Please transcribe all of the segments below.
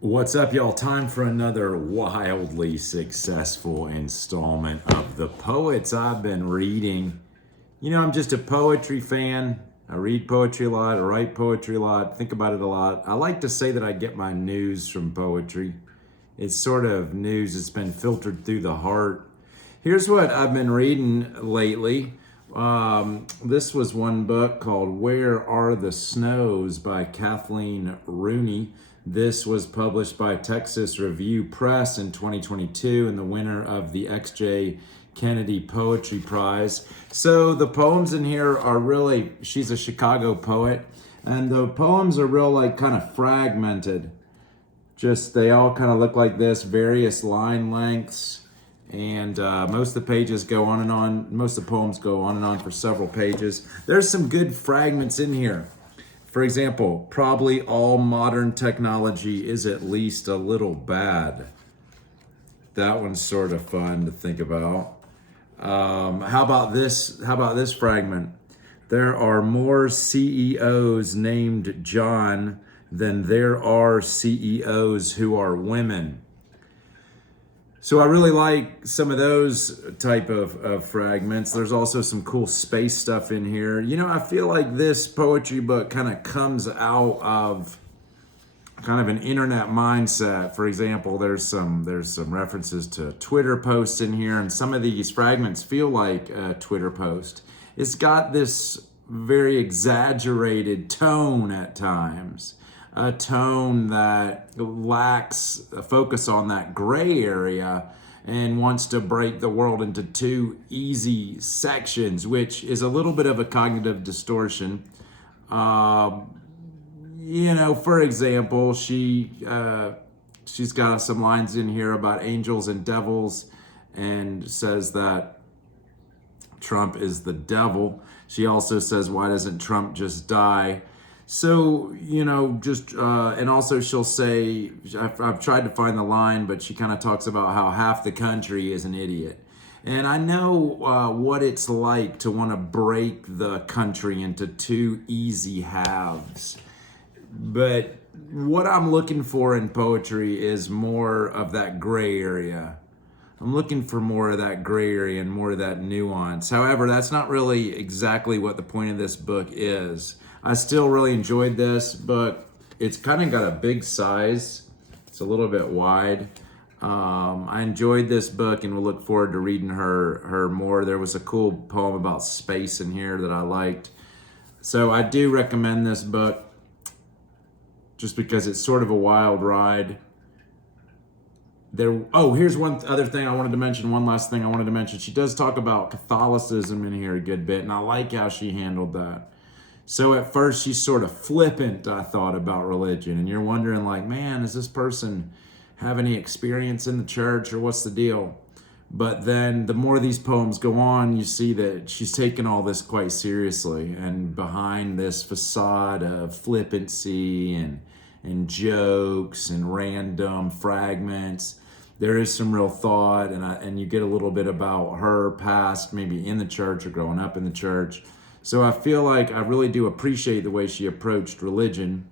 What's up, y'all? Time for another wildly successful installment of the poets I've been reading. I'm just a poetry fan. I read poetry a lot, I write poetry a lot, think about it a lot. I like to say that I get my news from poetry. It's sort of news that's been filtered through the heart. Here's what I've been reading lately. This was one book called Where Are the Snows by Kathleen Rooney. This was published by Texas Review Press in 2022 and the winner of the XJ Kennedy Poetry Prize. So the poems in here are really, she's a Chicago poet, and the poems are real like kind of fragmented. Just they all kind of look like this, various line lengths. And most of the pages go on and on. Most of the poems go on and on for several pages. There's some good fragments in here. For example, probably all modern technology is at least a little bad. That one's sort of fun to think about. How about this? How about this fragment? There are more CEOs named John than there are CEOs who are women. So I really like some of those type of fragments. There's also some cool space stuff in here. I feel like this poetry book kind of comes out of kind of an internet mindset. For example, there's some references to Twitter posts in here, and some of these fragments feel like a Twitter post. It's got this very exaggerated tone at times. A tone that lacks a focus on that gray area and wants to break the world into two easy sections, which is a little bit of a cognitive distortion. For example, she's got some lines in here about angels and devils and says that Trump is the devil. She also says, why doesn't Trump just die? So, and also she'll say, I've tried to find the line, but she kind of talks about how half the country is an idiot. And I know what it's like to want to break the country into two easy halves. But what I'm looking for in poetry is more of that gray area. I'm looking for more of that gray area and more of that nuance. However, that's not really exactly what the point of this book is. I still really enjoyed this book. It's kind of got a big size. It's a little bit wide. I enjoyed this book and will look forward to reading her more. There was a cool poem about space in here that I liked. So I do recommend this book just because it's sort of a wild ride. Here's one other thing I wanted to mention. One last thing I wanted to mention. She does talk about Catholicism in here a good bit, and I like how she handled that. So at first she's sort of flippant, I thought, about religion. And you're wondering like, man, does this person have any experience in the church or what's the deal? But then the more these poems go on, you see that she's taken all this quite seriously. And behind this facade of flippancy and jokes and random fragments, there is some real thought. And you get a little bit about her past, maybe in the church or growing up in the church. So I feel like I really do appreciate the way she approached religion,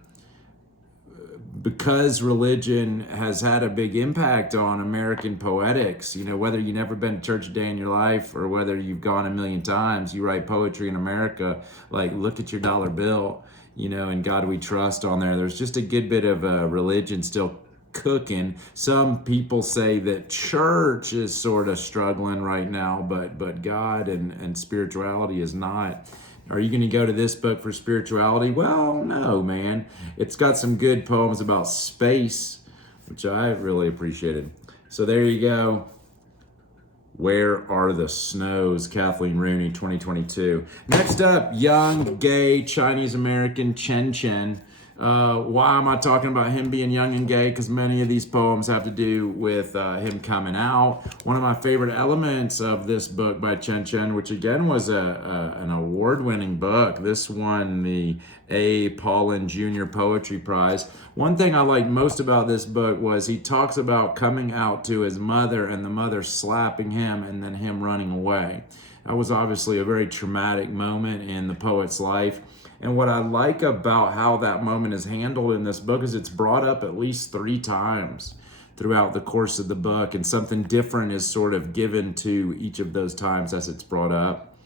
because religion has had a big impact on American poetics. Whether you've never been to church a day in your life or whether you've gone a million times, you write poetry in America, like look at your dollar bill, and God We Trust on there. There's just a good bit of religion still cooking. Some people say that church is sort of struggling right now, but God and spirituality is not. Are you going to go to this book for spirituality? Well, no, man. It's got some good poems about space, which I really appreciated. So there you go. Where Are the Snows? Kathleen Rooney, 2022. Next up, young, gay, Chinese American Chen Chen. Why am I talking about him being young and gay? Because many of these poems have to do with him coming out. One of my favorite elements of this book by Chen Chen, which again was an award-winning book. This won the A. Paulin Jr. Poetry Prize. One thing I liked most about this book was he talks about coming out to his mother and the mother slapping him and then him running away. That was obviously a very traumatic moment in the poet's life. And what I like about how that moment is handled in this book is it's brought up at least 3 times throughout the course of the book, and something different is sort of given to each of those times as it's brought up.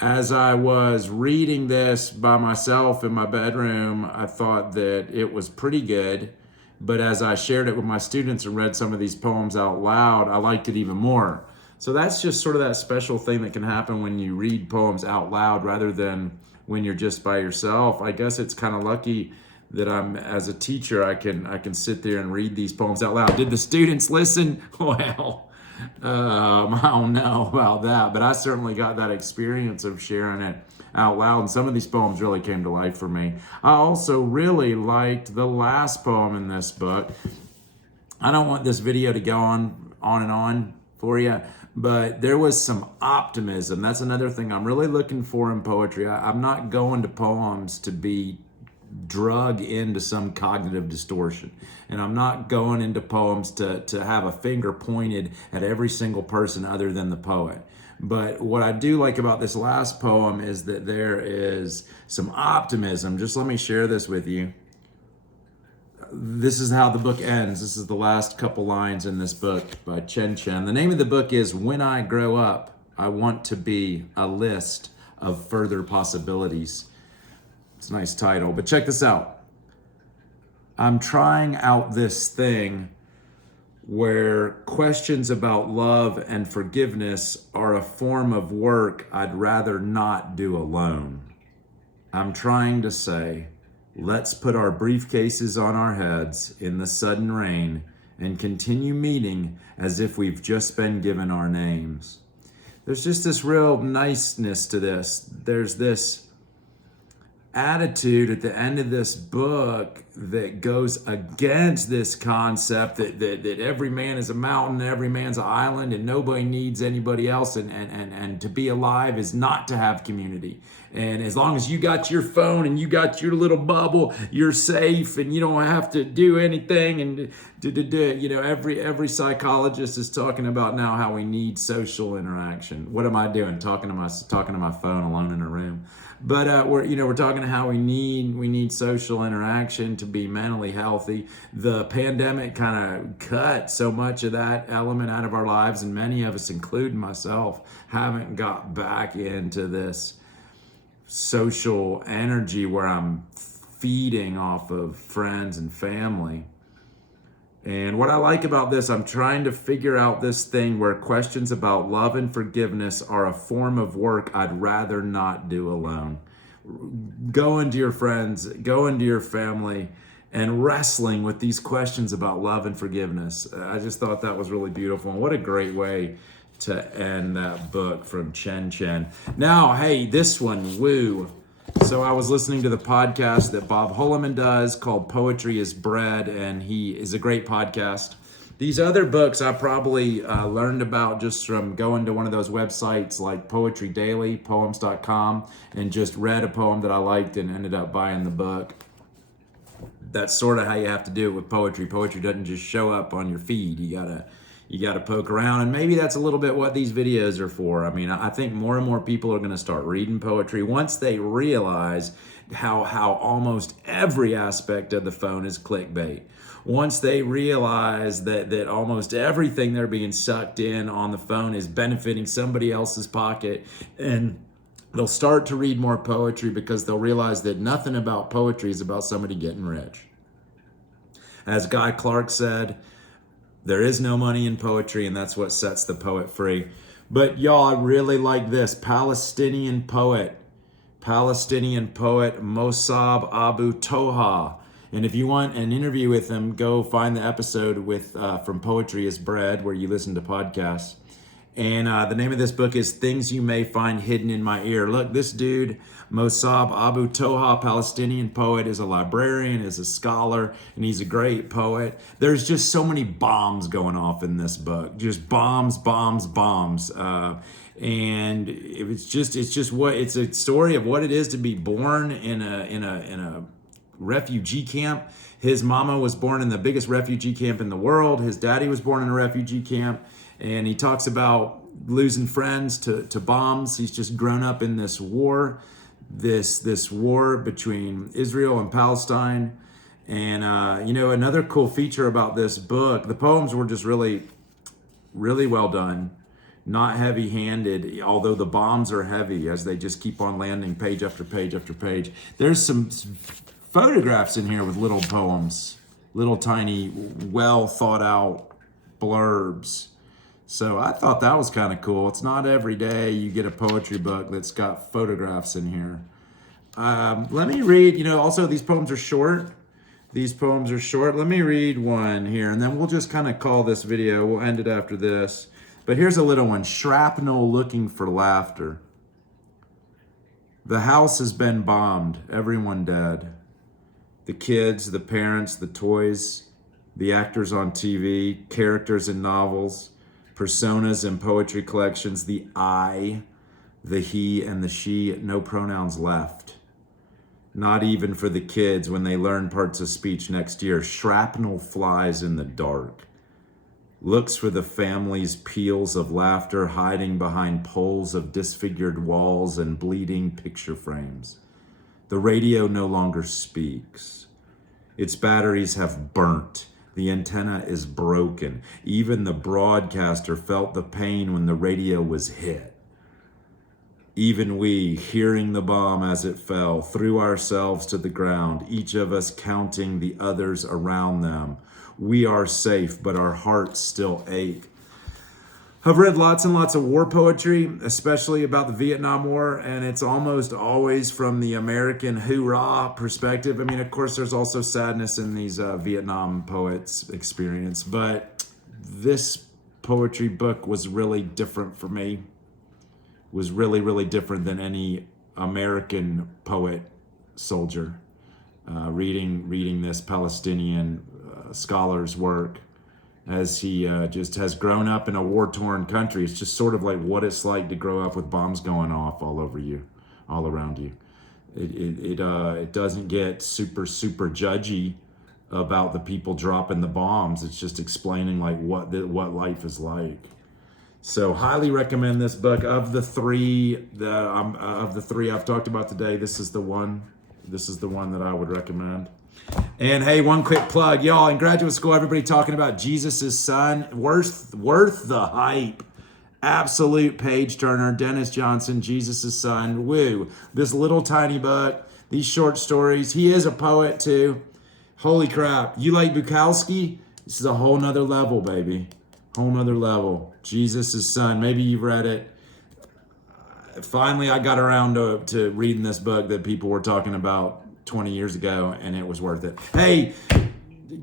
As I was reading this by myself in my bedroom, I thought that it was pretty good. But as I shared it with my students and read some of these poems out loud, I liked it even more. So that's just sort of that special thing that can happen when you read poems out loud rather than when you're just by yourself. I guess it's kind of lucky that as a teacher, I can sit there and read these poems out loud. Did the students listen? Well, I don't know about that, but I certainly got that experience of sharing it out loud, and some of these poems really came to life for me. I also really liked the last poem in this book. I don't want this video to go on and on for you, but there was some optimism. That's another thing I'm really looking for in poetry. I'm not going to poems to be drug into some cognitive distortion. And I'm not going into poems to have a finger pointed at every single person other than the poet. But what I do like about this last poem is that there is some optimism. Just let me share this with you. This is how the book ends. This is the last couple lines in this book by Chen Chen. The name of the book is When I Grow Up, I Want to Be a List of Further Possibilities. It's a nice title, but check this out. I'm trying out this thing where questions about love and forgiveness are a form of work I'd rather not do alone. I'm trying to say, let's put our briefcases on our heads in the sudden rain and continue meeting as if we've just been given our names. There's just this real niceness to this. There's this attitude at the end of this book that goes against this concept that every man is a mountain, every man's an island, and nobody needs anybody else, and to be alive is not to have community. And as long as you got your phone and you got your little bubble, you're safe and you don't have to do anything. And every psychologist is talking about now how we need social interaction. What am I doing? Talking to my phone alone in a room. But we're talking how we need social interaction to be mentally healthy. The pandemic kind of cut so much of that element out of our lives, and many of us, including myself, haven't got back into this social energy where I'm feeding off of friends and family. And what I like about this, I'm trying to figure out this thing where questions about love and forgiveness are a form of work I'd rather not do alone. Go into your friends, go into your family, and wrestling with these questions about love and forgiveness. I just thought that was really beautiful. And what a great way to end that book from Chen Chen. Now, hey, this one, woo. So I was listening to the podcast that Bob Holliman does called Poetry is Bread, and he is a great podcast. These other books I probably learned about just from going to one of those websites like Poetry Daily, poems.com, and just read a poem that I liked and ended up buying the book. That's sort of how you have to do it with poetry. Poetry doesn't just show up on your feed. You gotta poke around, and maybe that's a little bit what these videos are for. I mean, I think more and more people are gonna start reading poetry once they realize how almost every aspect of the phone is clickbait. Once they realize that almost everything they're being sucked in on the phone is benefiting somebody else's pocket, and they'll start to read more poetry because they'll realize that nothing about poetry is about somebody getting rich. As Guy Clark said, there is no money in poetry, and that's what sets the poet free. But y'all, I really like this. Palestinian poet Mosab Abu Toha. And if you want an interview with him, go find the episode from Poetry is Bread, where you listen to podcasts. And the name of this book is Things You May Find Hidden in My Ear. Look, this dude, Mosab Abu Toha, Palestinian poet, is a librarian, is a scholar, and he's a great poet. There's just so many bombs going off in this book. Just bombs. And it's a story of what it is to be born in a refugee camp. His mama was born in the biggest refugee camp in the world. His daddy was born in a refugee camp. And he talks about losing friends to bombs. He's just grown up in this war, this war between Israel and Palestine. And, another cool feature about this book, the poems were just really, really well done. Not heavy-handed, although the bombs are heavy as they just keep on landing page after page after page. There's some photographs in here with little poems, little tiny, well thought out blurbs. So I thought that was kind of cool. It's not every day you get a poetry book that's got photographs in here. Let me read, also these poems are short. Let me read one here, and then we'll just kind of call this video. We'll end it after this. But here's a little one, Shrapnel Looking for Laughter. The house has been bombed, everyone dead. The kids, the parents, the toys, the actors on TV, characters in novels, personas in poetry collections, the I, the he, and the she, no pronouns left. Not even for the kids when they learn parts of speech next year. Shrapnel flies in the dark. Looks for the family's peals of laughter hiding behind poles of disfigured walls and bleeding picture frames. The radio no longer speaks. Its batteries have burnt. The antenna is broken. Even the broadcaster felt the pain when the radio was hit. Even we, hearing the bomb as it fell, threw ourselves to the ground, each of us counting the others around them. We are safe, but our hearts still ache. I've read lots and lots of war poetry, especially about the Vietnam War, and it's almost always from the American hoorah perspective. I mean, of course, there's also sadness in these Vietnam poets' experience, but this poetry book was really different for me. Was really, really different than any American poet soldier. Reading this Palestinian scholar's work as he just has grown up in a war-torn country. It's just sort of like what it's like to grow up with bombs going off all over you, all around you. It doesn't get super judgy about the people dropping the bombs. It's just explaining like what life is like. So highly recommend this book. Of the three I've talked about today, this is the one that I would recommend. And hey, one quick plug, y'all. In graduate school, everybody talking about Jesus' Son. Worth the hype. Absolute page turner. Dennis Johnson, Jesus' Son. Woo. This little tiny book, these short stories. He is a poet too. Holy crap. You like Bukowski? This is a whole nother level, baby. Whole nother level. Jesus' Son. Maybe you've read it. Finally, I got around to reading this book that people were talking about 20 years ago, and it was worth it. Hey,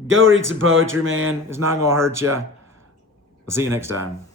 go read some poetry, man. It's not going to hurt you. I'll see you next time.